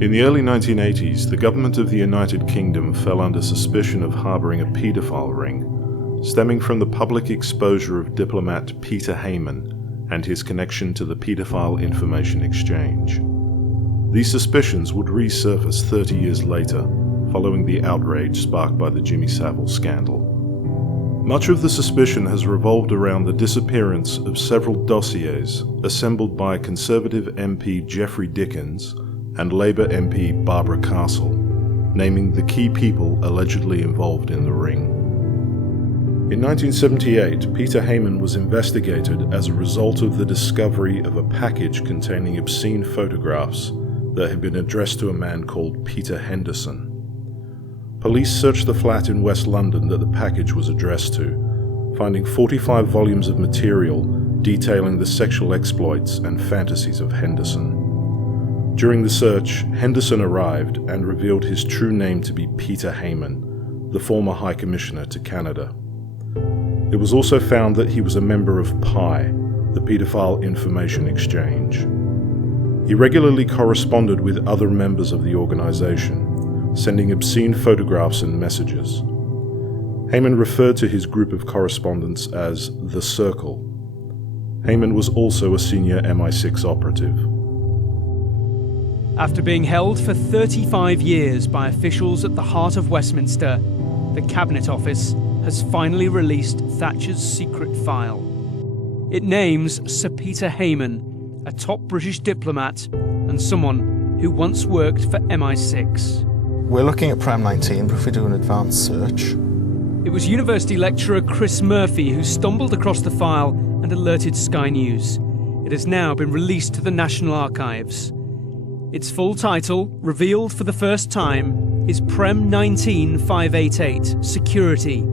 In the early 1980s, the government of the United Kingdom fell under suspicion of harbouring a paedophile ring, stemming from the public exposure of diplomat Peter Hayman and his connection to the paedophile information exchange. These suspicions would resurface 30 years later, following the outrage sparked by the Jimmy Savile scandal. Much of the suspicion has revolved around the disappearance of several dossiers assembled by Conservative MP Geoffrey Dickens and Labour MP Barbara Castle, naming the key people allegedly involved in the ring. In 1978, Peter Hayman was investigated as a result of the discovery of a package containing obscene photographs that had been addressed to a man called Peter Henderson. Police searched the flat in West London that the package was addressed to, finding 45 volumes of material detailing the sexual exploits and fantasies of Henderson. During the search, Henderson arrived and revealed his true name to be Peter Hayman, the former High Commissioner to Canada. It was also found that he was a member of PI, the Paedophile Information Exchange. He regularly corresponded with other members of the organization, sending obscene photographs and messages. Hayman referred to his group of correspondents as the Circle. Hayman was also a senior MI6 operative. After being held for 35 years by officials at the heart of Westminster, the Cabinet Office has finally released Thatcher's secret file. It names Sir Peter Hayman, a top British diplomat and someone who once worked for MI6. We're looking at Prime 19, but if we do an advanced search... It was university lecturer Chris Murphy who stumbled across the file and alerted Sky News. It has now been released to the National Archives. Its full title, revealed for the first time, is Prem 19588, Security,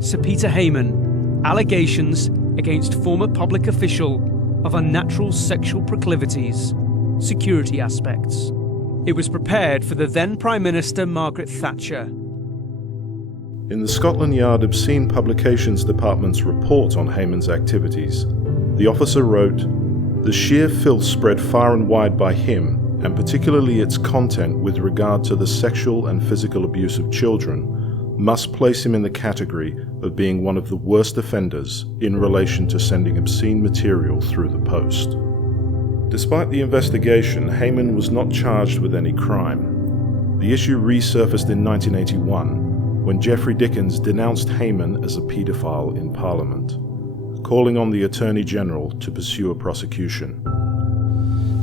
Sir Peter Hayman, Allegations against former public official of unnatural sexual proclivities, security aspects. It was prepared for the then Prime Minister Margaret Thatcher. In the Scotland Yard Obscene Publications Department's report on Hayman's activities, the officer wrote, "The sheer filth spread far and wide by him, and particularly its content with regard to the sexual and physical abuse of children, must place him in the category of being one of the worst offenders in relation to sending obscene material through the post." Despite the investigation, Hayman was not charged with any crime. The issue resurfaced in 1981 when Geoffrey Dickens denounced Hayman as a paedophile in Parliament, calling on the Attorney General to pursue a prosecution.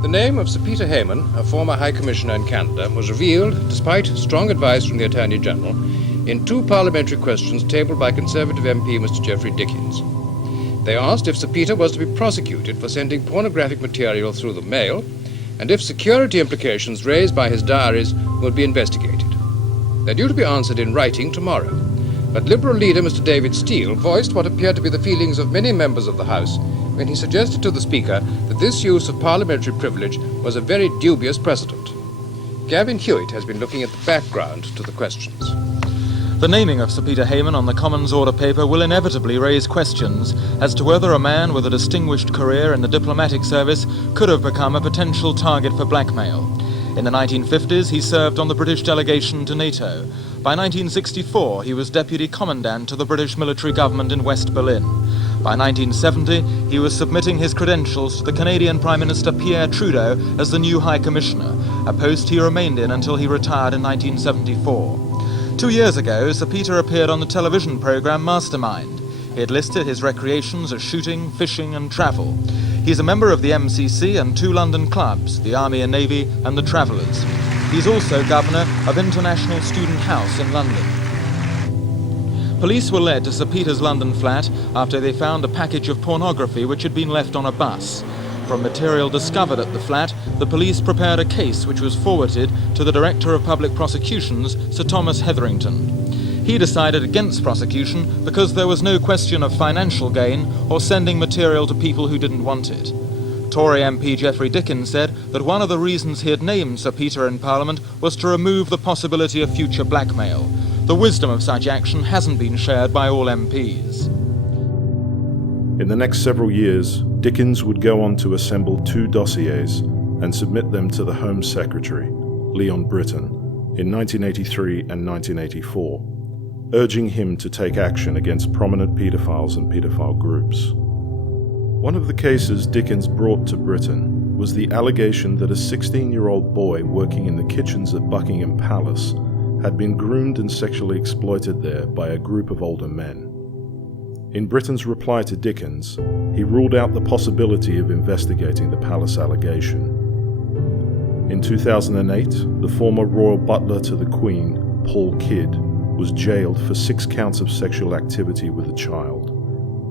The name of Sir Peter Hayman, a former High Commissioner in Canada, was revealed, despite strong advice from the Attorney General, in two parliamentary questions tabled by Conservative MP Mr. Geoffrey Dickens. They asked if Sir Peter was to be prosecuted for sending pornographic material through the mail, and if security implications raised by his diaries would be investigated. They're due to be answered in writing tomorrow, but Liberal leader Mr. David Steele voiced what appeared to be the feelings of many members of the House when he suggested to the Speaker that this use of parliamentary privilege was a very dubious precedent. Gavin Hewitt has been looking at the background to the questions. The naming of Sir Peter Hayman on the Commons Order paper will inevitably raise questions as to whether a man with a distinguished career in the diplomatic service could have become a potential target for blackmail. In the 1950s, he served on the British delegation to NATO. By 1964, he was Deputy Commandant to the British military government in West Berlin. By 1970, he was submitting his credentials to the Canadian Prime Minister Pierre Trudeau as the new High Commissioner, a post he remained in until he retired in 1974. 2 years ago, Sir Peter appeared on the television programme Mastermind. He had listed his recreations as shooting, fishing and travel. He's a member of the MCC and 2 London clubs, the Army and Navy and the Travellers. He's also Governor of International Student House in London. Police were led to Sir Peter's London flat after they found a package of pornography which had been left on a bus. From material discovered at the flat, the police prepared a case which was forwarded to the Director of Public Prosecutions, Sir Thomas Hetherington. He decided against prosecution because there was no question of financial gain or sending material to people who didn't want it. Tory MP Geoffrey Dickens said that one of the reasons he had named Sir Peter in Parliament was to remove the possibility of future blackmail. The wisdom of such action hasn't been shared by all MPs. In the next several years, Dickens would go on to assemble 2 dossiers and submit them to the Home Secretary, Leon Brittan, in 1983 and 1984, urging him to take action against prominent paedophiles and paedophile groups. One of the cases Dickens brought to Brittan was the allegation that a 16-year-old boy working in the kitchens at Buckingham Palace had been groomed and sexually exploited there by a group of older men. In Brittan's reply to Dickens, he ruled out the possibility of investigating the Palace allegation. In 2008, the former royal butler to the Queen, Paul Kidd, was jailed for 6 counts of sexual activity with a child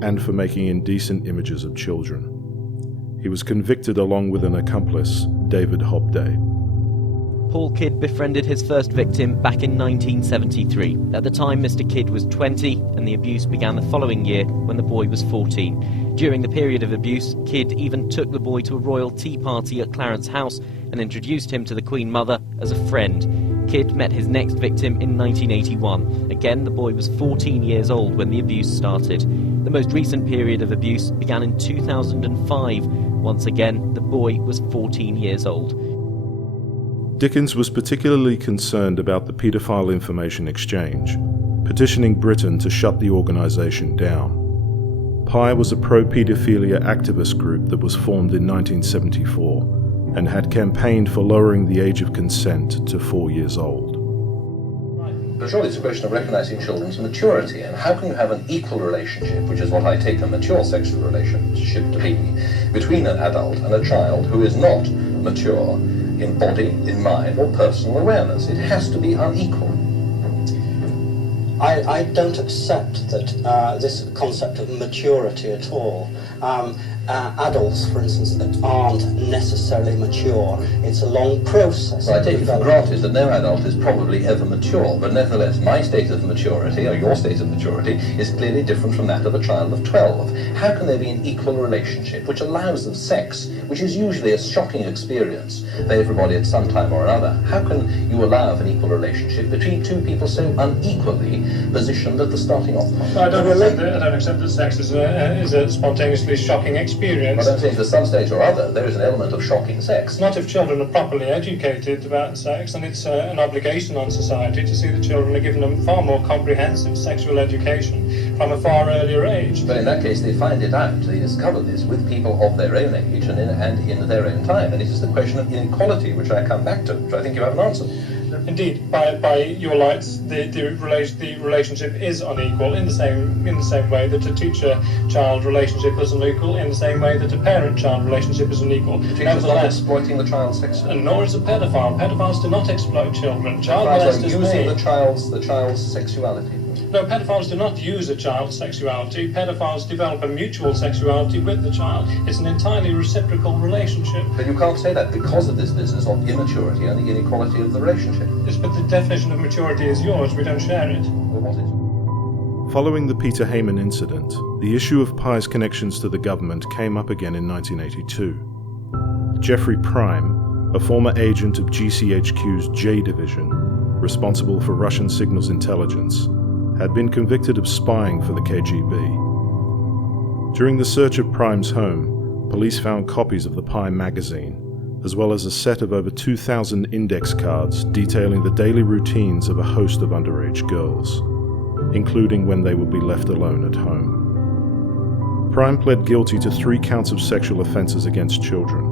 and for making indecent images of children. He was convicted along with an accomplice, David Hobday. Paul Kidd befriended his first victim back in 1973. At the time, Mr. Kidd was 20, and the abuse began the following year when the boy was 14. During the period of abuse, Kidd even took the boy to a royal tea party at Clarence House and introduced him to the Queen Mother as a friend. Kidd met his next victim in 1981. Again, the boy was 14 years old when the abuse started. The most recent period of abuse began in 2005. Once again, the boy was 14 years old. Dickens was particularly concerned about the paedophile information exchange, petitioning Brittan to shut the organisation down. PI was a pro-paedophilia activist group that was formed in 1974 and had campaigned for lowering the age of consent to 4 years old. But surely it's a question of recognising children's maturity, and how can you have an equal relationship, which is what I take a mature sexual relationship to be, between an adult and a child who is not mature in body, in mind, or personal awareness? It has to be unequal. I don't accept that this concept of maturity at all. Adults, for instance, that aren't necessarily mature, it's a long process. Well, I take it for granted that no adult is probably ever mature, but nevertheless my state of maturity, or your state of maturity, is clearly different from that of a child of 12. How can there be an equal relationship which allows of sex, which is usually a shocking experience for everybody at some time or another? How can you allow of an equal relationship between two people so unequally positioned at the starting off point? I don't accept that sex is a spontaneously shocking experience. Well, I'm saying at some stage or other there is an element of shocking sex. Not if children are properly educated about sex, and it's an obligation on society to see that children are given a far more comprehensive sexual education from a far earlier age. But in that case they find it out, they discover this with people of their own age and in their own time, and it is the question of inequality which I come back to, which I think you have an answer. Indeed, by your lights, the relationship is unequal in the same way that a teacher-child relationship is unequal, in the same way that a parent-child relationship is unequal. The teacher's not exploiting the child's sex. And nor is a pedophile. Pedophiles do not exploit children. Child molesters using may. the child's sexuality. No, pedophiles do not use a child's sexuality. Pedophiles develop a mutual sexuality with the child. It's an entirely reciprocal relationship. But you can't say that because of this business of immaturity and the inequality of the relationship. Yes, but the definition of maturity is yours. We don't share it. Well, what is? Following the Peter Hayman incident, the issue of Pi's connections to the government came up again in 1982. Geoffrey Prime, a former agent of GCHQ's J Division, responsible for Russian signals intelligence, had been convicted of spying for the KGB. During the search of Prime's home, police found copies of the Pi magazine, as well as a set of over 2,000 index cards detailing the daily routines of a host of underage girls, including when they would be left alone at home. Prime pled guilty to 3 counts of sexual offences against children.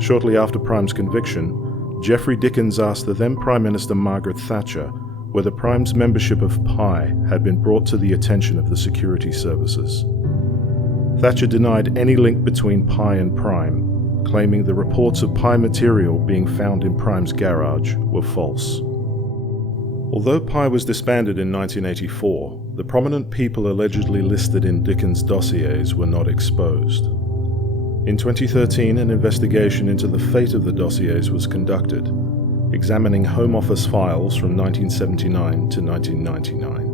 Shortly after Prime's conviction, Geoffrey Dickens asked the then Prime Minister Margaret Thatcher whether Prime's membership of Pi had been brought to the attention of the security services. Thatcher denied any link between Pi and Prime, claiming the reports of Pi material being found in Prime's garage were false. Although Pi was disbanded in 1984, the prominent people allegedly listed in Dickens Dossiers were not exposed. In 2013, an investigation into the fate of the dossiers was conducted, examining Home Office files from 1979 to 1999.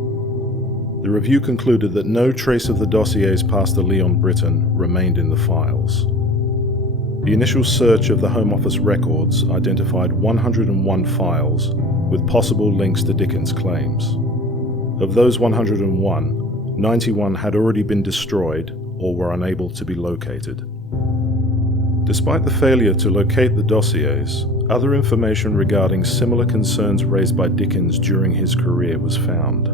The review concluded that no trace of the dossiers past to Leon Brittan remained in the files. The initial search of the Home Office records identified 101 files with possible links to Dickens' claims. Of those 101, 91 had already been destroyed or were unable to be located. Despite the failure to locate the dossiers, other information regarding similar concerns raised by Dickens during his career was found.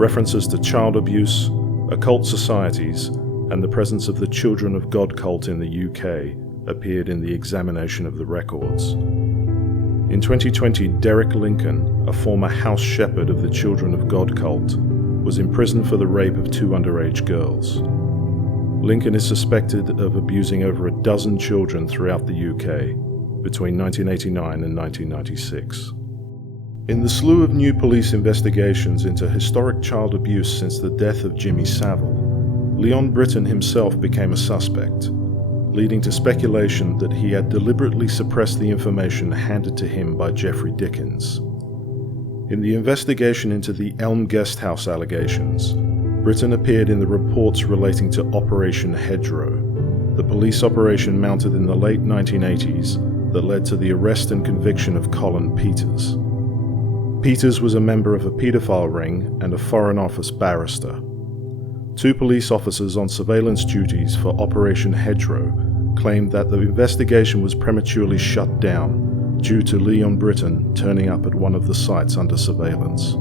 References to child abuse, occult societies, and the presence of the Children of God cult in the UK appeared in the examination of the records. In 2020, Derek Lincoln, a former house shepherd of the Children of God cult, was imprisoned for the rape of 2 underage girls. Lincoln is suspected of abusing over a dozen children throughout the UK between 1989 and 1996. In the slew of new police investigations into historic child abuse since the death of Jimmy Savile, Leon Brittan himself became a suspect, leading to speculation that he had deliberately suppressed the information handed to him by Geoffrey Dickens. In the investigation into the Elm Guesthouse allegations, Brittan appeared in the reports relating to Operation Hedgerow, the police operation mounted in the late 1980s that led to the arrest and conviction of Colin Peters. Peters was a member of a paedophile ring and a Foreign Office barrister. 2 police officers on surveillance duties for Operation Hedgerow claimed that the investigation was prematurely shut down due to Leon Brittan turning up at one of the sites under surveillance.